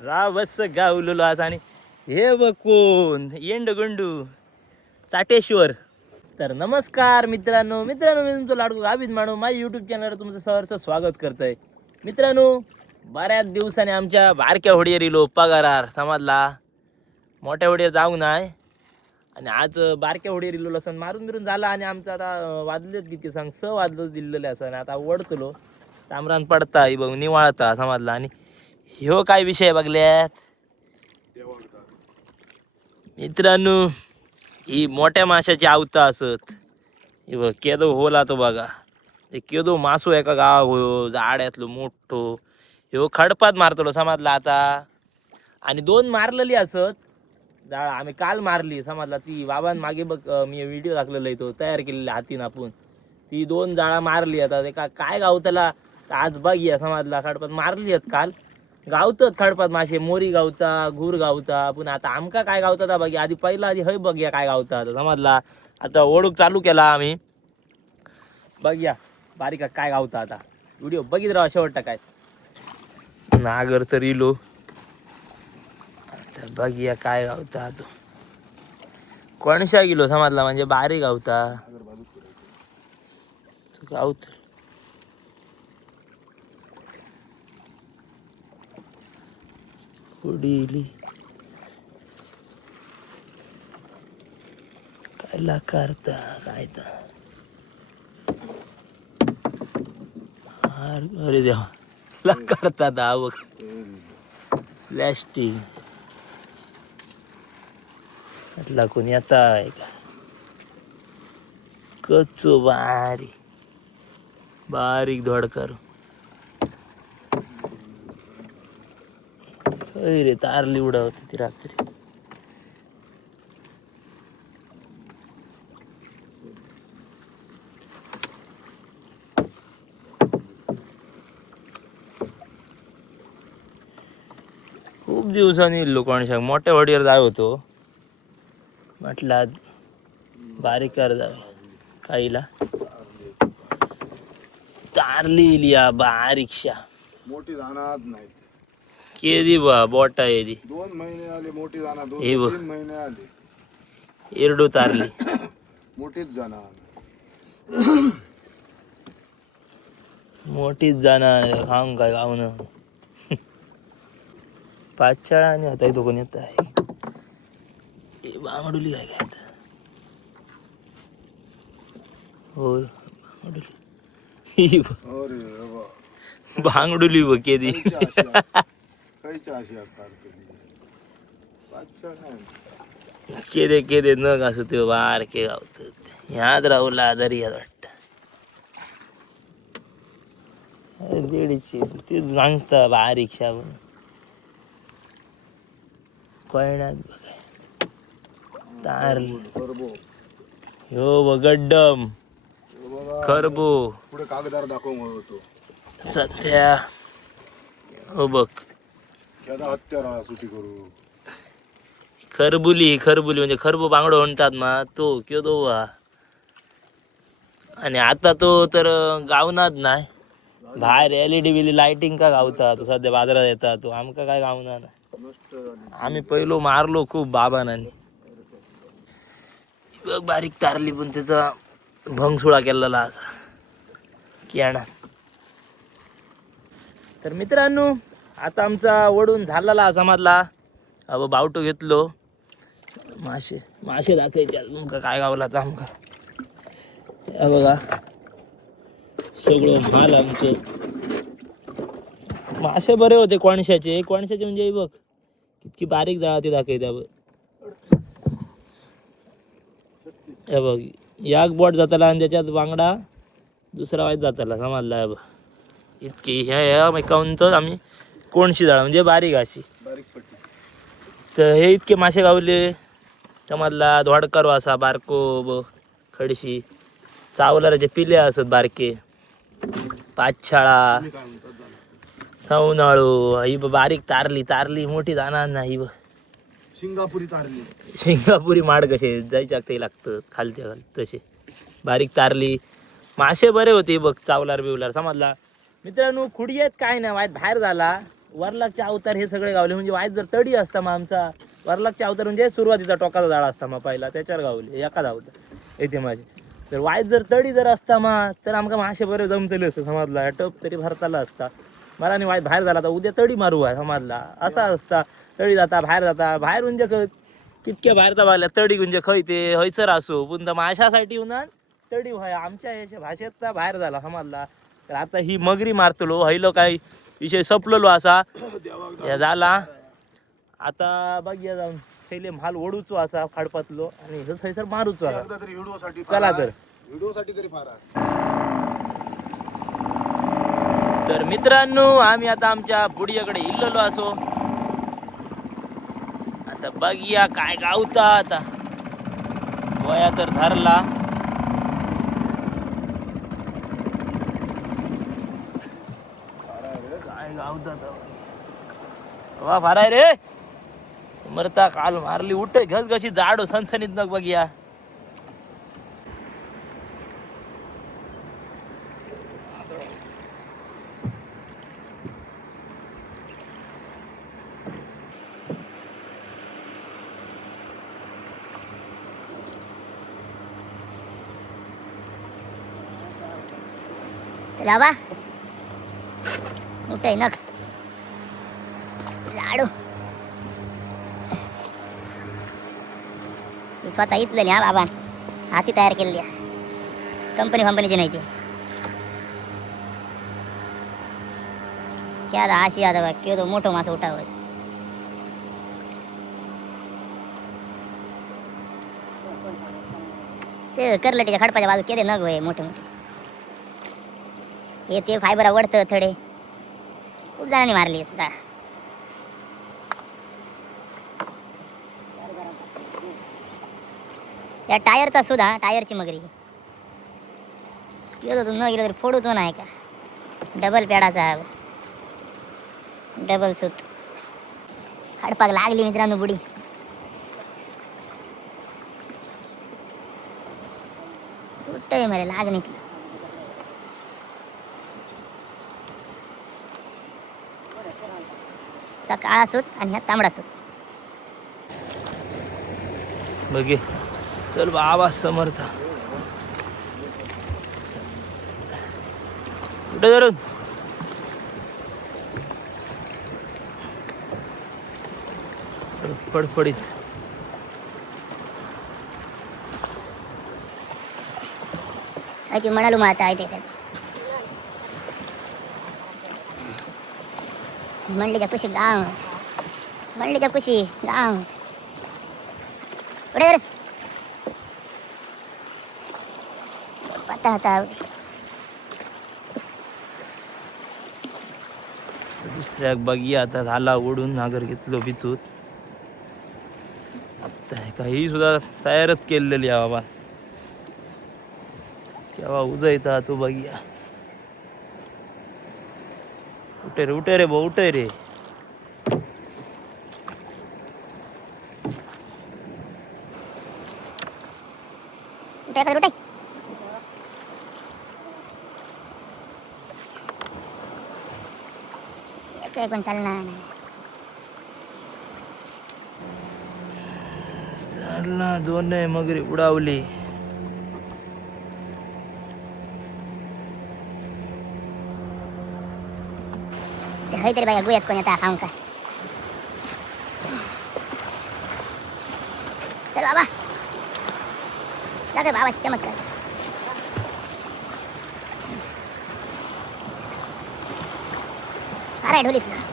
रावस गावलेलो आज. आणि हे बघ कोण येंड गुंडू चाटेश्वर. तर नमस्कार मित्रांनो मी तुमचं लाडको गावीत मानू माझ्या यूट्यूब चॅनलवर तुमचं सहर्ष स्वागत करतोय. मित्रांनो, बऱ्याच दिवसाने आमच्या बारक्या होडीवर इलो पगारार समाजला. मोठ्या होडीवर जाऊ नाही आणि आज बारक्या होडीवर इलो लसन मारून बिरून झाला. आणि आमचं आता वाजलेत किती सांग 6 वाजलं दिलेले असं. आता ओढतलो तामरान पडता बघ निवाळता समाजला. आणि ह्यो काय विषय बघल्यात मित्रांनो, ही मोठ्या माशाची आवता असत. हे बघ केदो होला तो बघा. हे केदो मासो एका गावा होयो झाड्यातलो मोठो. ह्यो खडपात मारतलो समजला आता. आणि 2 मारलेली असत जाळ. आम्ही काल मारली समजला. ती बाबांन मागे बघ मी व्हिडिओ टाकलेला तो तयार केलेला हातीन आपण. ती 2 जाळा मारली. आता ते काय गावताला आज बघूया समजला. खडपात मारली आहेत काल. गावतात खडपात मासे मोरी गावता घूर गावता. पण आता आमका काय गावता बघ आधी पहिला आधी हय बघूया काय गावता समजला. आता ओळख चालू केला आम्ही. बघूया बारीक काय गावता. आता व्हिडिओ बघित राहा शेवटता. काय नागर तर इलो आता बघूया काय गावता. तो कोणशा किलो समजला म्हणजे बारीक गावता गावत. उडीली कायला करता काय तर. अरे देवा ला करता दाव प्लॅस्टिक म्हटला कोणी आता आहे का. कच्चो बारीक बारीक धोडकर रे तारली उडावती ती रात्री. खूप दिवसांनी इल्लो कोणशा मोठ्या होडीवर जाय होतो. म्हटला बारीक कर जावे काहीला. तारली इलिया बारीकशा मोठी जाणार नाही. केदी बा बोटा येदी 2 महिने आले मोठी जाणार. 2-3 महिने आले इरडू तारली मोठीच जाणार. मोठीच जाणार खाऊन काय गावनं. 5 आणि आता इथं कोण येत आहे. बांगडुली काय काय आता. होय अरे बाबा भांगडुली बघ केदी. काहीच्या अशी आकार केदे केदे न असं ते बारके गावतात. ह्यात राहूला आजारी यात वाटत. दीडची ते सांगता बारीकशा कळण्यात बघ तारली. ह्यो बघ गड्डम खरबो पुढे कागदार दाखव म्हणतो सध्या. हो बघ खेदा हत्यारा सुटी करू. खरबुली म्हणजे खरबो बांगडो म्हणतात मा तो किंवा तो वा. आणि आता तो तर गावनाच नाही. बाहेर LED बिली लाइटिंग का गावता तो सध्या बाजारात येतात. तो आमका काय गावना ना. आम्ही पहिलो मारलो खूप बाबानानी. बघ बारीक तारली पण त्याचा भंगसुळा केलेला असा कियाणा. तर मित्रांनो, आता आमचा वडून झालेला समजला. अब बावटो घेतलो. मासे दाखवायचे तुमका काय गावला तर आमका. हे बघा सगळं माल आमचं. मासे बरे होते कोणशाचे म्हणजे बघ किती बारीक जाळा ते दाखवत्या बघ. हे बघ याक बोट जाताला आणि त्याच्यात बांगडा दुसरा वाईट जाताला समजला. बघ इतकी ह्या काऊन तर आम्ही कोणशी जाळा म्हणजे बारीक अशी. तर हे इतके मासे गावले समजला. धोडकर असा बारको ब खडशी चावलाराचे पिले असत बारके. पाचशाळा सवनाळू ही बारीक तारली मोठी जाणार नाही. ब सिंगापुरी माड कसे जायच्या ते लागतं खालच्या खाली तसे बारीक तारली. मासे बरे होते बघ चावलार बिवलार समजला. मित्रांनो खुडी आहेत काय नाही वाईट बाहेर झाला. वरलागचे अवतार हे सगळे गावले. म्हणजे वाईट जर तडी असता मग आमचा वरलागचे अवतार म्हणजे सुरुवातीचा टोकाचा झाड असता मग पहिला त्याच्यावर गावले एका धावता येते माझे. तर वाईट जर तडी जर असता मग तर आमका मासे बरे जमतले असतं समाजला. टप तरी भरताला असता. मला आणि वाईट बाहेर झाला तर उद्या तडी मारू आहे समाजला असा असता. तडी जाता बाहेर म्हणजे कितक्या बाहेरचा बागल्या तडी म्हणजे खय ते हयसर असो पण माशासाठी येऊन तडी व्हाय आमच्या याच्या भाषेत बाहेर झाला समाजला. तर आता ही मगरी मारतलो हयलो काय विषय संपलेलो असा या झाला. आता बघूया जाऊन पहिले माल ओढूचो असा खाडपातलो आणि थंयसर मारूचो असा. चला तर व्हिडिओसाठी तरी फार तर मित्रांनो आम्ही आता आमच्या बुडियाकडे इल्लेलो असो. आता बघूया काय गावता. आता वया तर धरला. काय गावता वा फाराय रे मरता काल मारली उठ घस कशी जाडो सनसनीत नग बघूया. लावा मोठं आहे नख लाडू स्वतः इथलं हा बाबा हाती तयार केलेली कंपनीची नाही ती क्या अशी आता बा किंवा मोठं मासं उठावं. ते करलटीच्या खडपाच्या बाजू केले नग होय मोठे मोठे हे ते फायबर आवडतं थोडे खूप जणांनी मारली जा. या टायरचा सुद्धा टायरची मगरी गेलो तू न गेलो तरी फोडूचो नाही का. डबल पेडाचा डबल सूत खडपाक लागली मित्रांनो बुडी. कुठे मरे लागणी काळा सूत आणि ह्या तांबडा सूत. बघे चल बाबा समर्थ कुठे धरून फडफडीत ती म्हणालो माता आहे त्याच्यात मंडलीच्या कुशी गाव मंडलीच्या कुशी गाव पुढे पत्ता होता. दुसऱ्या बघी आता झाला ओढून नागर घेतलो भितूत. आता काही सुद्धा तयारच केलेली आहे बाबा. केव्हा उजायता तो बघिया. उठे रे भाऊ उठे रे. उठे पण चालणार चालना दोन मगरी उडावली. हय तरी बाया गुयात कोण येता खाऊन का. चल बाबा जाते बाबा चमत्कार. अरे ढोलीच ना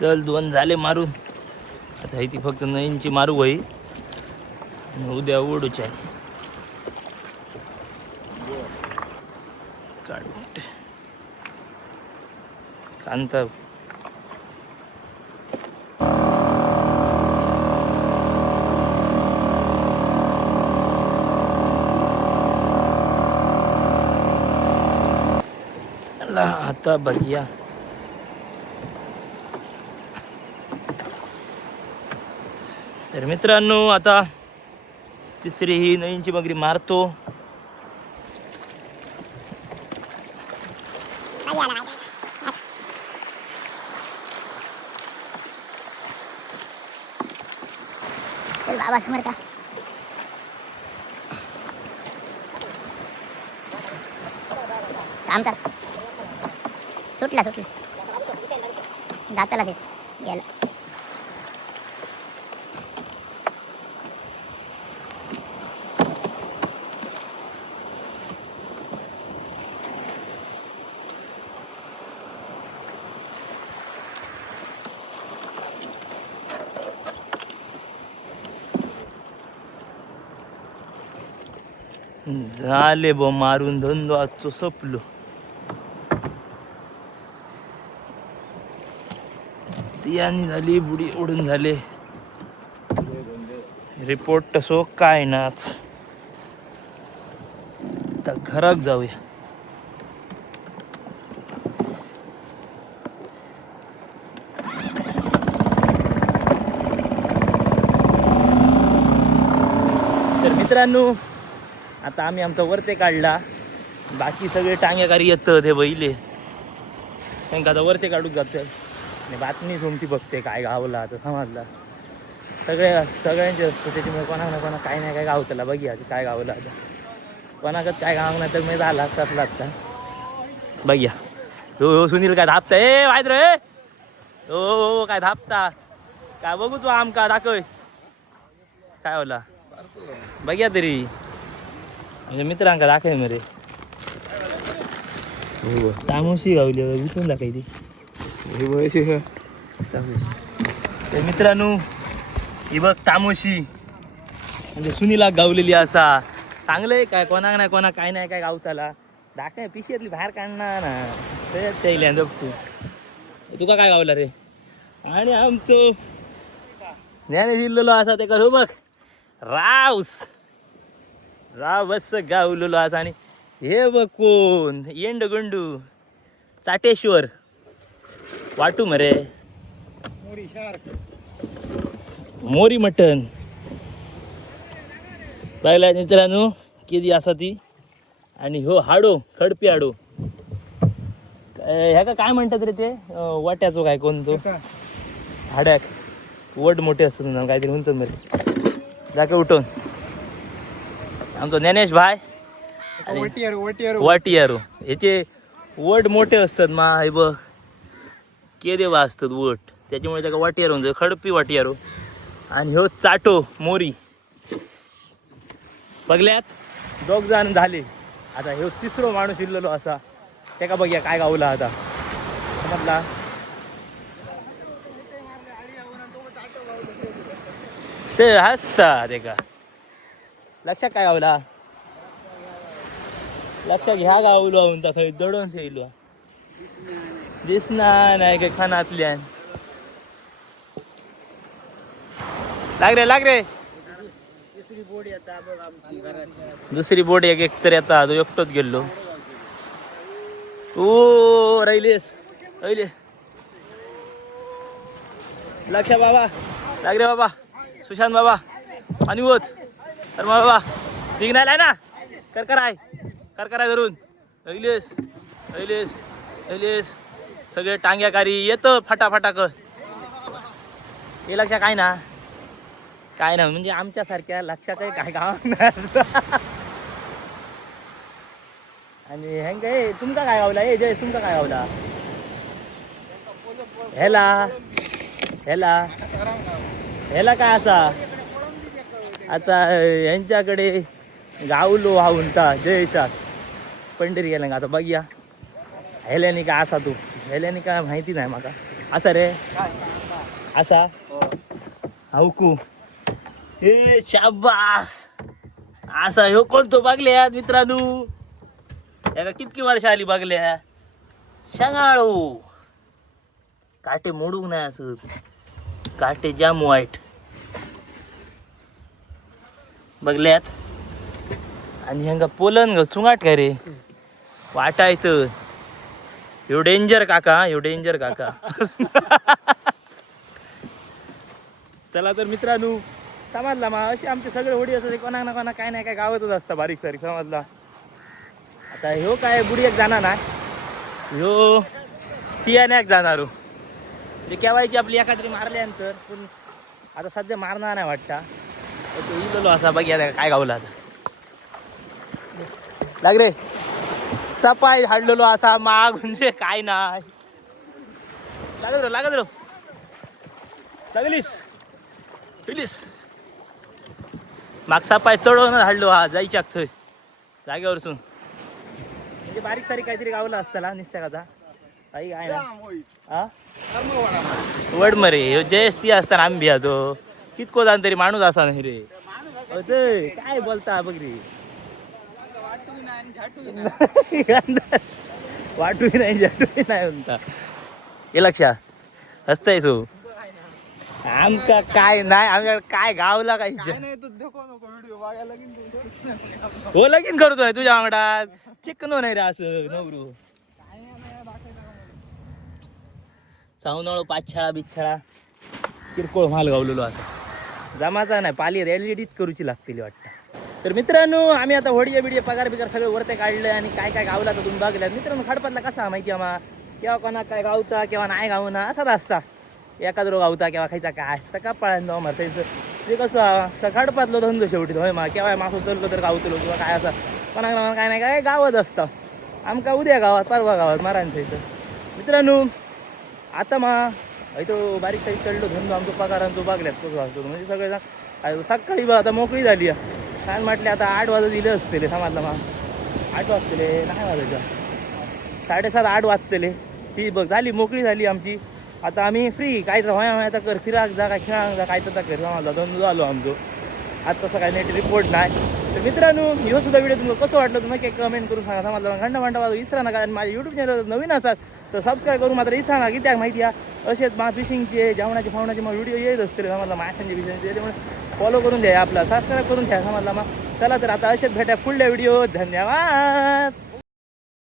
चल दोन झाले मारून. आता ती फक्त नईनची मारू होई उद्या ओढूच आहे. कांता चला आता बघूया. तर मित्रांनो आता तिसरी ही नईंची मगरी मारतो. चल बाबा समोर का काम कर. सुटला दाताला तेच गेला. झाले ब मारून धंदो आजचो सपलो. तियानी झाली बुडी उडून झाले. रिपोर्ट तसो काय नाच. आता घरात जाऊया. तर मित्रांनो आता आम्ही आमचा वरते काढला. बाकी सगळे टांग्याकारी येतं ते बैले त्यांना आता वरते काढूक जाते आणि बातमी सोमती बघते काय गावला आता समजला. सगळ्यांचे असतं त्याच्यामुळे कोणा कोणा काय नाही काय गावतला बघूया काय गावलं आता. कोणाकच काय गाव नाही तर मी झाला लागता बघूया. हो सुनील काय धापता ए वायद रे. हो काय धापता काय बघूच आमका दाखव काय होला बघूया तरी म्हणजे मित्रांका दाखव मरे. हो तामोशी गावली उठून दाखायची. तर मित्रांनो ही बघ तामोशी म्हणजे सुनीला गावलेली असा चांगलंय काय कोणाक नाही कोणा काय नाही काय गावताला दाखय पिशेतली बाहेर काढणार ना त्याला जपतो. तुका काय गावला रे. आणि आमचं ज्ञाने दिलेलो असा ते कसं बघ राव बस गावलेलो असा. आणि हे बघ कोण येंड गुंडू चाटेश्वर वाटू मरे मोरी मटन पाहिला मित्रांनो किती असा ती. आणि हो हाडो खडपी हाडो ह्या का काय म्हणतात रे ते वाट्याचो काय कोण तो हाड्याक वड मोठे असतात ना काहीतरी म्हणतात मरे जाके उठून. आमचा ज्ञानेश भाई वाटियारो ह्याचे वड मोठे असतात मा हे बघ के देवा असतात वट त्याच्यामुळे त्याला वाटियारो म्हणजे खडपी वाटियारो. आणि ह्यो चाटो मोरी बघल्यात 2 जण झाले. आता ह्यो तिसरो माणूस इल्लेलो असा त्याका बघूया काय गावला आता समजला. ते हसता ते का लक्षात काय गावला लक्षात घ्या गावलो म्हणता खंय दडून येयलो दिसना नाही काय खानातल्यान. लाग रे दुसरी बोट एक तर येता तो एकटोच गेलो. ओ राहिलेस लक्ष बाबा लाग रे बाबा सुशांत बाबा आणि होत तर मग बाबा निघणार ना कर धरून ऐलेस सगळे टांग्याकारी येतं फटाफटा कर. हे लक्ष काय ना म्हणजे आमच्यासारख्या लक्षात काय गाव नाही. आणि हेंग तुमका काय गावला ए जय तुमका काय गावला ह्याला काय असा आता यांच्याकडे गावलो हा उंटा जयशात पंढरी गेला आता बघूया ह्याल्याने काय असा तू ह्याल्याने काय माहिती नाही माका असा रे असा हावकू हे शाबास असा ह्यो कोणतो बघल्या मित्रांनो याला कितकी वर्ष आली बघल्या शेंगाळू काटे मोडूक नाही असत काटे जाम वाईट बघल्यात. आणि ह्यांगा पोलन ग चुंगाट काय रे वाटायचं ह्यो डेंजर काका, ह्यो डेंजर काका. चला तर मित्रांनो, समजला मग अशी आमचे सगळे होडी असतात कोणा ना कोणा काय नाही काय गावातच असतं बारीक सारीक, समजला. आता ह्यो काय बुडी एक जाणार ना, ह्यो तियाने एक जाणार म्हणजे केव्हायची आपली एखादी मारल्यानंतर. पण आता सध्या मारणार नाही वाटता, इलो असा बघिया काय गावला आता. लाग रे सपाय हाडलेलो असा माग म्हणजे काय नाही. लागत रो लागलीस पिलीस मागसा पाय चढवून हाडलो हा जायच्या थंय जागेवरसून. म्हणजे बारीक सारीक काहीतरी गावला असताला निसत्या का काही काय ना हा वड मरे ह्यो जयेश ती असताना आम्ही भिया तो कितको जाण तरी माणूस असा नाही रे. ते काय बोलता बघ रे. वाटूही नाही जाटूही नाही म्हणता हे लक्षात हसताय सो. आमका काय नाही आमच्या काय गावला काय हो लगीन करतोय तुझ्या अंगडात चिकनो नाही रे असं नवरू सावनळ पाचशाळा बिच्छाळा किरकोळ माल गावलेलो आता जमाचा नाही पाली एलईडीच करूची लागतील वाटतं. तर मित्रांनो आम्ही आता होडीया बिडिया पगार बिगार सगळे वरते काढले आणि काय काय गावला तर तुम्ही बघल्या. मित्रांनो खडपातला कसा माहिती आम्हा केव्हा कोणा काय गावता केव्हा नाही गावना असाच असता. एखादं गावता केव्हा खायचा काय तर का पळायला जाऊ मारतायचं ते कसं तर खडपातलो धंदो शेवटी होय मा केव्हा मागून चललो तर गावतलो किंवा काय असं कोणा काय नाही काय गावत असतं. आमका उद्या गावात परवा गावात मारायला जायचं. मित्रांनो आता मा तो बारीक साईड चढलो धंदो आमचा पगार आणि तो बघल्यात कसं असतो म्हणजे सगळे सकाळी बघ आता मोकळी झाली आहे. काय म्हटले आता 8 वाजता दिले असते समजलं मा 8 वाजतले नाही वाजायच्या 7:30 8 वाजतले ती बघ झाली मोकळी झाली आमची. आता आम्ही फ्री काय तर होया आता कर फिराक जा काय खेळाक जा काय तर कर समजला धंदो आलो आमचो. आता तसं काय नेट रिपोर्ट नाही. तर मित्रांनो ह्यो सुद्धा व्हिडिओ तुम्हाला कसं वाटलं तुम्ही काही कमेंट करून सांगा. समजलं घंटा घंटा वाजू विसरा नका आणि माझ्या यूट्यूब चॅनल नवीन असाल तर सबस्क्राईब करून मात्र विसरा ना की त्या माहिती आहे असेच मा फिशिंगचे जेवणाचे फावणाचे मग व्हिडिओ येत असतील समजला माशांचे विषयांचे त्याच्यामुळे फॉलो करून द्या आपला सबस्क्राईब करून घ्या समजला मग. चला तर आता असेच भेटा पुढल्या व्हिडिओ. धन्यवाद.